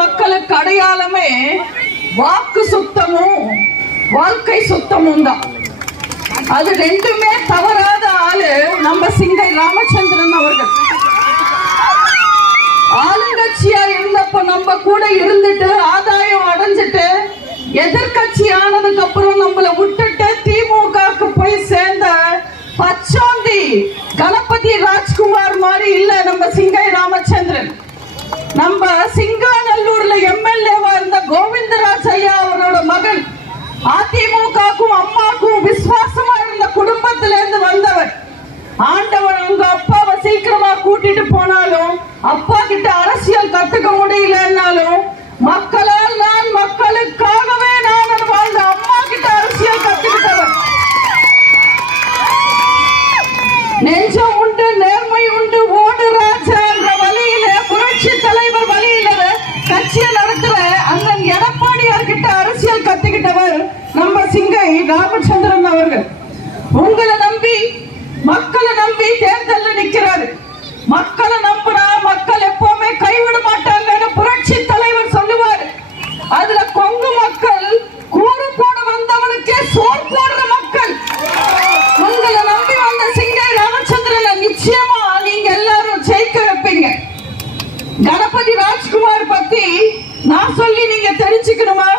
மக்களுக்கு அடையாளமே வாக்கு சுத்தமும் வாழ்க்கை சுத்தமும் தான். அது ரெண்டுமே தவறாத ஆளு நம்ம சிங்கை ராமச்சந்திரன் அவர்கள். ஆளுங்கட்சியா இருந்தப்ப நம்ம கூட இருந்துட்டு ஆதாயம் அடைஞ்சிட்டு எதிர்கட்சி ஆனதுக்கு அப்புறம் நம்மளை விட்டுட்டு திமுகவுக்கு போய் சேர்ந்த பச்சோந்தி கணபதி ராஜ்குமார் மாதிரி இல்ல நம்ம சிங்கை ராமச்சந்திரன். நம்ம சிங்காநல்லூர்ல எம்எல்ஏவா இருந்த கோவிந்தராஜ் ஐயா அவரோட மகன். அதிமுகக்கும் அம்மாக்கும் விசுவாசமா இருந்த குடும்பத்தில இருந்து வந்தவர். ஆண்டவன் உங்க அப்பாவை சீக்கிரமா கூட்டிட்டு போனாலும் அப்பா கிட்ட அரசியல் கத்துக்க முடியலன்னாலும் மக்களால் நான் மக்களுக்காகவே நான் வாழ்ந்த அம்மா கிட்ட அரசியல் கத்துக்கிட்டவர். நெஞ்சம் உண்டு நேர்மை உண்டு நம்ம சிங்கை ராமச்சந்திரன் அவர்கள் உங்களை நம்பி மக்களை நம்பி தேர்தலில் நிற்கிறாரு. மக்களை நம்பினா மக்கள் எப்பவுமே கைவிட மாட்டாங்கன்னு புரட்சி தலைவர் சொல்லுவாரு. அதுல கொங்கு மக்கள் கூறு போட வந்தவனுக்கே சோர் போடுற மக்கள். உங்களை நம்பி வந்த சிங்கை ராமச்சந்திரனை நிச்சயமா நீங்க எல்லாரும் ஜெயிக்க வைப்பீங்க. கணபதி ராஜ்குமார் பத்தி நான் சொல்லி நீங்க தெரிஞ்சுக்கணுமா?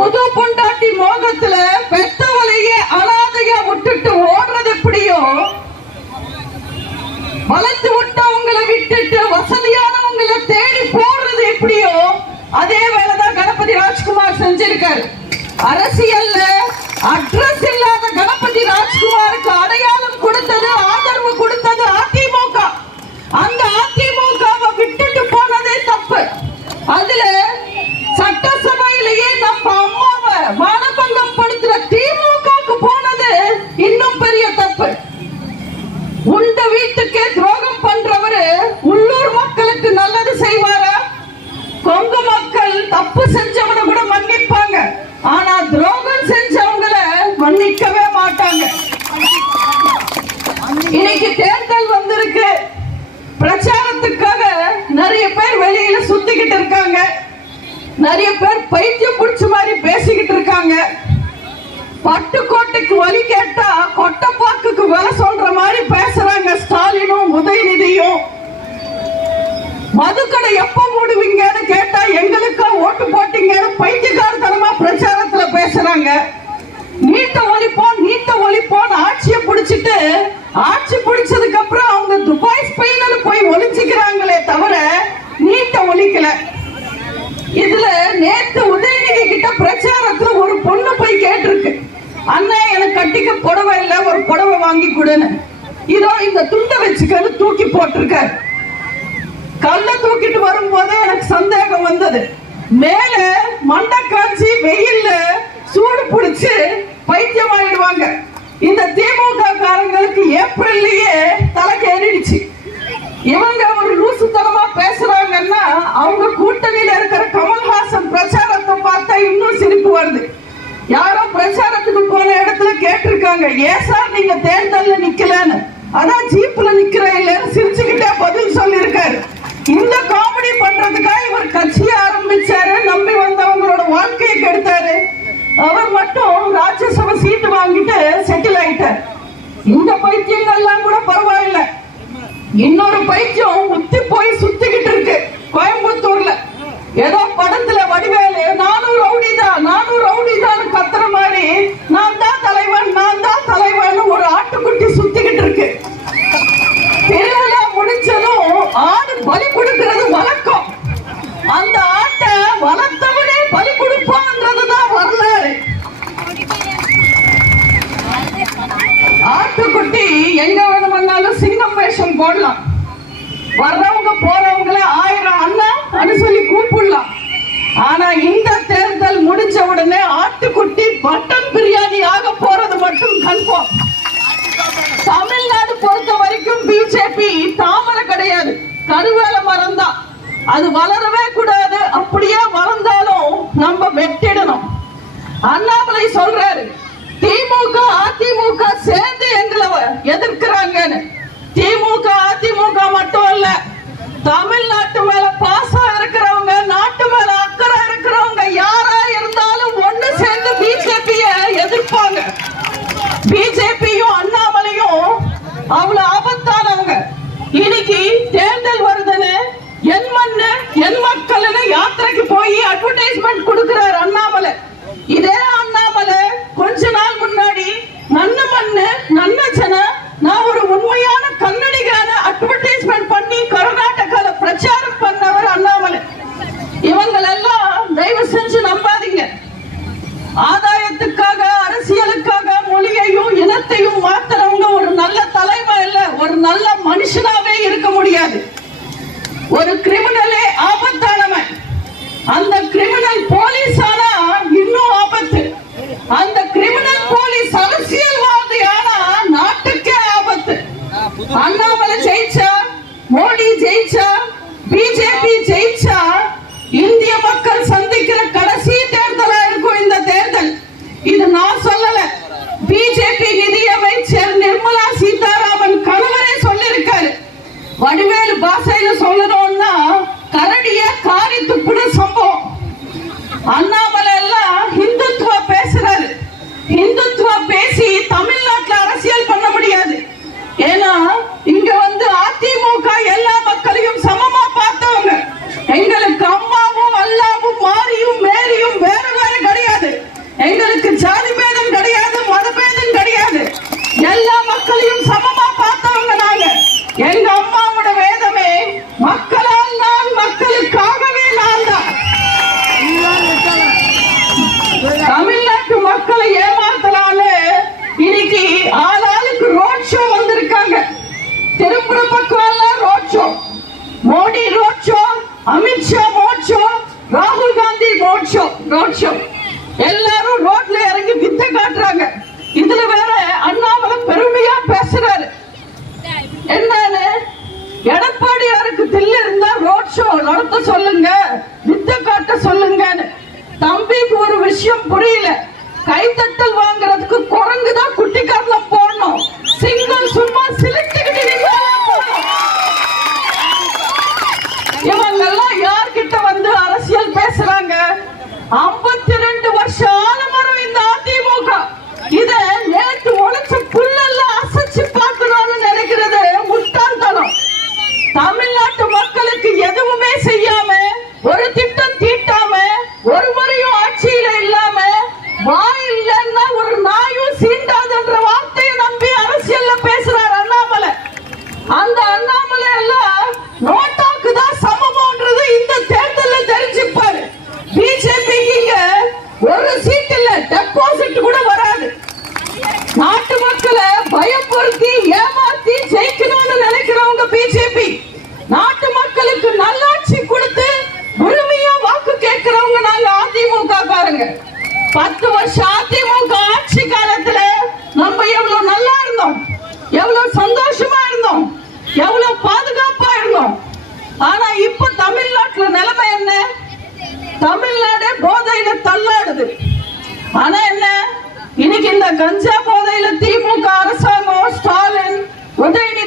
புது பொண்டாட்டி மோகத்துல பெத்தவளையே அனாதையா விட்டுட்டு ஓடுறது எப்படியோ? வளர்த்து விட்டவங்களை விட்டுட்டு வசதியானவங்களை தேடி போடுறது எப்படியோ? அதே வேலைதான் கணபதி ராஜ்குமார் செஞ்சிருக்காரு. அரசியல் உண்ட வீட்டுக்கே துரோகம் பண்றவரு உள்ளூர் மக்களுக்கு நல்லது செய்வாரா? கொங்கு மக்கள் தப்பு செஞ்சவனை கூட மன்னிப்பாங்க. ஆனா துரோகம் செஞ்சவங்கள மன்னிக்கவே மாட்டாங்க. இன்னைக்கு தேர்தல் வந்திருக்கு. பிரச்சாரத்துக்காக நிறைய பேர் வெளியில சுத்திக்கிட்டு இருக்காங்க. நிறைய பேர் பைத்தியம் பிடிச்ச மாதிரி பேசிக்கிட்டு இருக்காங்க. பட்டுக்கோட்டைக்கு வழி கேட்டா கொட்டப்பாக்குக்கு விலை சொல்ற மாதிரி பேசுறாங்க ஸ்டாலினும் உதயநிதியும். மதுக்கடை எப்ப மூடுவீங்கன்னு கேட்டா எங்களுக்கா ஓட்டு போட்டீங்கன்னு பைத்தியக்காரத்தனமா பிரச்சாரத்துல பேசுறாங்க. நீட்ட ஒழிப்போம் நீட்ட ஒழிப்போம் ஆட்சியை பிடிச்சிட்டு ஆட்சி பிடிச்சதுக்கு அப்புறம் அவங்க துபாய் ஸ்பெயின்னு போய் ஒழிச்சுக்கிறாங்களே தவிர நீட்ட ஒழிக்கல. இதுல நேத்து உதயநிதி கிட்ட பிரச்சாரத்துல ஒரு பொண்ணு போய் கேட்டிருக்கு. அண்ணன் எனக்கு கட்டிக்க புடவை இல்ல ஒரு புடவை வாங்கி கொடுன்னு. இதோ இந்த துண்டை வச்சுக்கன்னு தூக்கி போட்டிருக்காரு. கல்ல தூக்கிட்டு வரும்போது எனக்கு சந்தேகம் வந்தது. மேல மண்டை காய்ச்சி வெயில்ல சூடு பிடிச்சு கேட்டாங்க ஏன் சார் நீங்க தேர்தல்ல நிக்கலன்னு. அதான் ஜீப்ல நிக்கிறேன் இல்லைன்னு சிரிச்சுக்கிட்டே பதில் சொல்லியிருக்காரு. இந்த காமெடி பண்றதுக்காக இவர் கட்சியை ஆரம்பிச்சாரு நம்பி வந்தவங்களோட வாழ்க்கையை கெடுத்தாரு. அவர் மட்டும் ராஜ்யசபா சீட்டு வாங்கிட்டு செட்டில் ஆயிட்டார். இந்த பைத்தியங்கள்லாம் கூட பரவாயில்ல. இன்னொரு பைத்தியம் முத்தி போய் சுத்திக்கிட்டு இருக்கு கோயம்புத்தூர்ல. ஏதோ படத்துல வடிவேலு நானும் ரவுடி தான் நானும் ரவுடி தான் கத்துற மாதிரி நான் பலி கொடுக்கிறது வழக்கம் அந்த ஆட்டை வளர்த்தவனே பலி கொடுப்பான்றதுதான் வரலாறு. ஆட்டுக்குட்டி எங்க வேணும்னாலும் சிங்கம் வேஷம் போடலாம். வர்றவங்க போறவங்கள ஆயிரம் அண்ணா அப்படி சொல்லி கூப்பிடலாம். ஆனா இந்த தேர்தல் முடிஞ்ச உடனே ஆட்டுக்குட்டி பட்டன் பிரியாணி ஆக போறது மட்டும் கன்ஃபார்ம். தமிழ்நாடு பொறுத்த வரைக்கும் பிஜேபி அது வளரவே கூடாது. அப்படியே வளர்ந்தாலும் நம்ம வெட்டிடணும். அண்ணாமலை சொல்றாரு திமுக ஜெயிச்சா பிஜேபி ஜெயிச்சா இந்திய மக்கள் சந்திக்கிற கடைசி தேர்தலா இருக்கும் இந்த தேர்தல். இது நான் சொல்லல. பிஜேபி நிதி அமைச்சர் நிர்மலா சீதாராமன் கணவரே சொல்லியிருக்காரு. வடிவேலு பாசையில சொல்லணும்னா கரடிய காரி துப்புன சம்பவம். அண்ணாமலை எல்லாம் ஹிந்துத்துவா பேசுறாரு. ஹிந்துத்துவா ரோட் ஷோ எல்லாரும் ரோட்ல இறங்கி வித்தை காட்டுறாங்க. இதுல வேற அண்ணாமலை பெருமையா பேசுறாரு. எடப்பாடி யாருக்கு தில்லு இருந்தா ரோட் ஷோ நடத்த சொல்லுங்க வித்தை காட்ட சொல்லுங்கன்னு. தம்பிக்கு ஒரு விஷயம் புரியல. கைத்தட்டல் வாங்குறதுக்கு குரங்கு தான் குட்டி காட்டுல போடணும். சிங்கம் சும்மா சிலிட்டுக்கிட்டு இவங்க எல்லாம் யார்கிட்ட வந்து அரசியல் பேசுறாங்க? ஐம்பத்தி ரெண்டு வருஷம் hoy.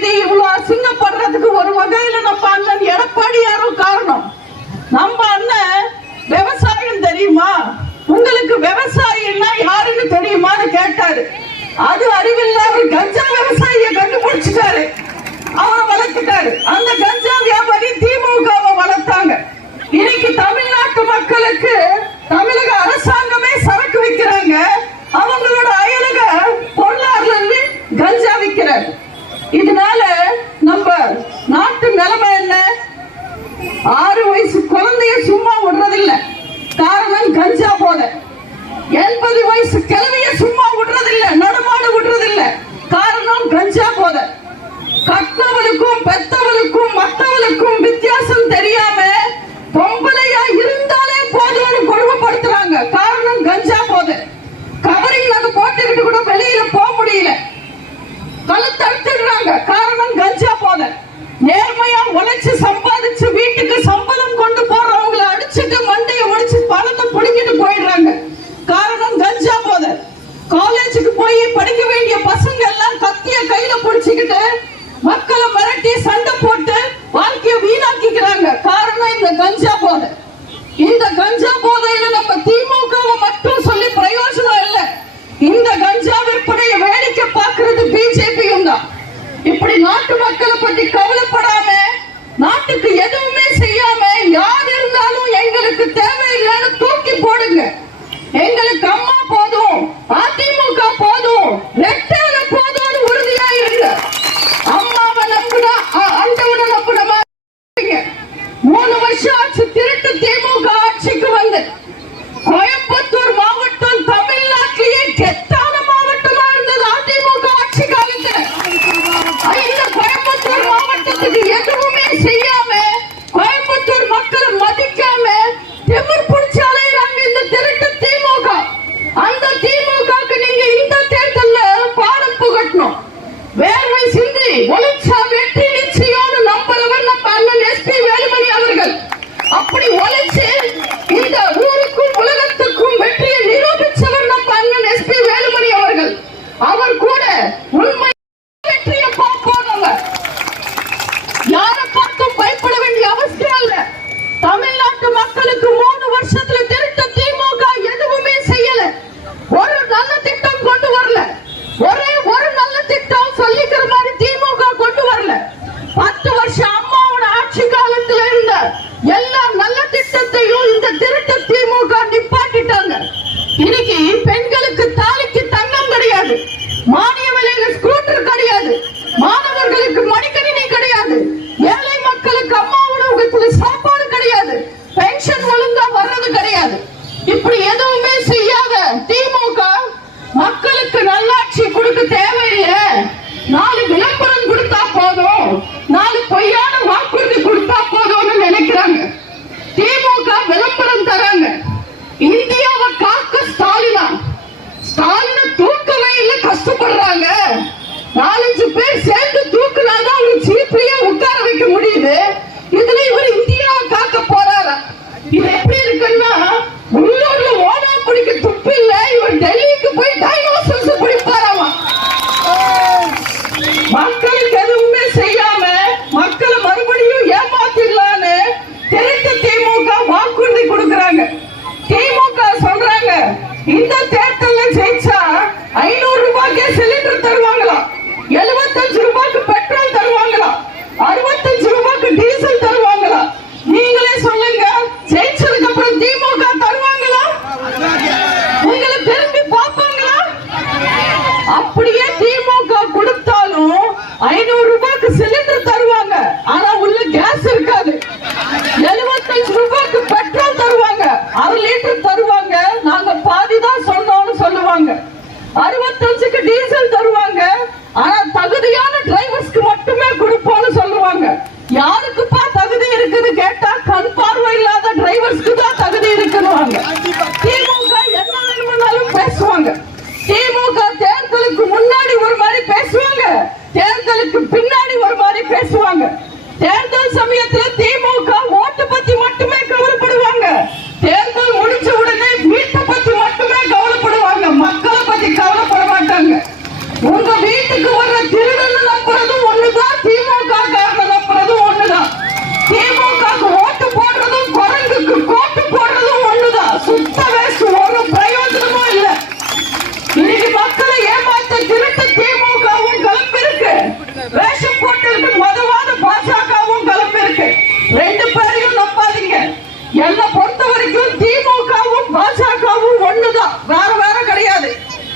இது இவ்வளவு அசிங்கப்படுறதுக்கு ஒரு வகையில நம்ம அண்ணன் எடப்பாடியாரும் காரணம். நம்ம அண்ணன் விவசாயம் தெரியுமா? உங்களுக்கு விவசாயின்னா யாருன்னு தெரியுமான்னு கேட்டாரு. அது அறிவில்லாம கஞ்சா விவசாயிய கண்டுபிடிச்சிட்டாரு. அவரை வளர்த்துட்டாரு. அந்த கஞ்சா வியாபாரி திமுகவை வளர்த்தாங்க. இன்னைக்கு தமிழ்நாட்டு மக்களுக்கு தமிழக அரசாங்கமே சரக்கு விற்கிறாங்க. அவங்களோட அயலக பொருளாதாரம் கஞ்சா விற்கிறாரு. இதனால நம்ம நாட்டு நிலைமை என்ன? புகட்டணும். வேர்வை சிந்தி ஒளிச்சா வெற்றி நிச்சயம்னு நம்பளவர் நம்ம அண்ணன் எஸ்பி வேலுமணி அவர்கள். அப்படி ஒளிச்சு இந்த ஊருக்கும் உலகத்துக்கும் வெற்றியை நிரூபிச்சவர் நம்ம அண்ணன் எஸ்பி வேலுமணி அவர்கள். அவர் கூட உண்மை வெற்றியை பார்ப்போம் யாரை பார்த்தும் பயப்பட வேண்டிய அவசியம் இல்ல. தமிழ்நாட்டு மக்களுக்கு மூணு வருஷத்துல don't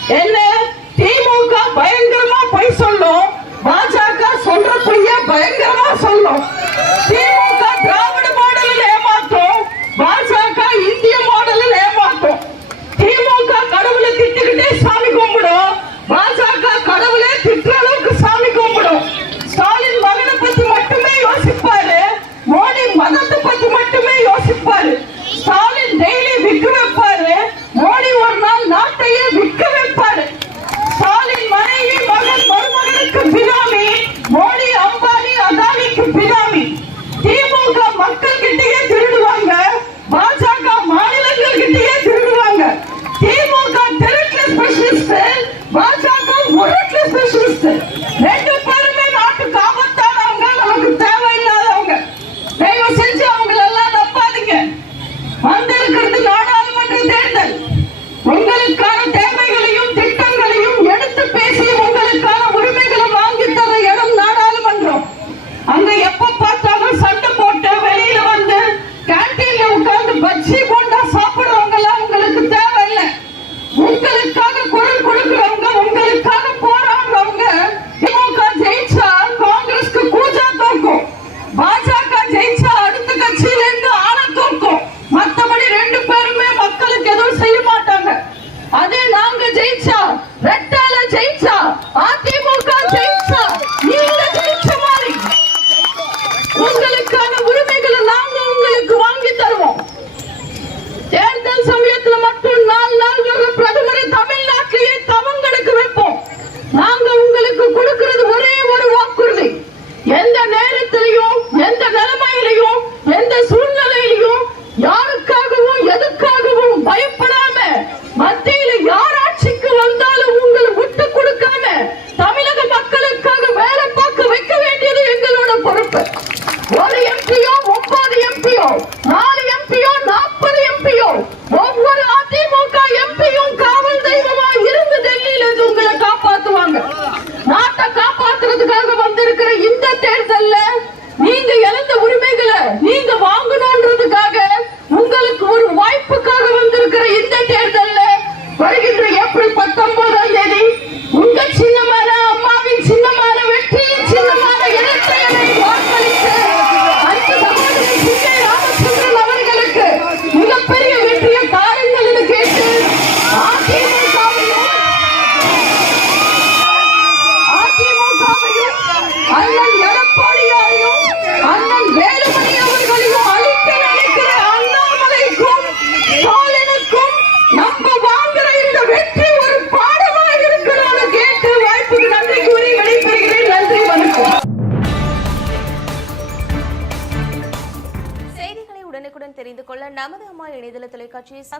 என்ன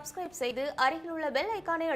சப்ஸ்கிரைப் செய்து அருகில் உள்ள பெல் ஐக்கானை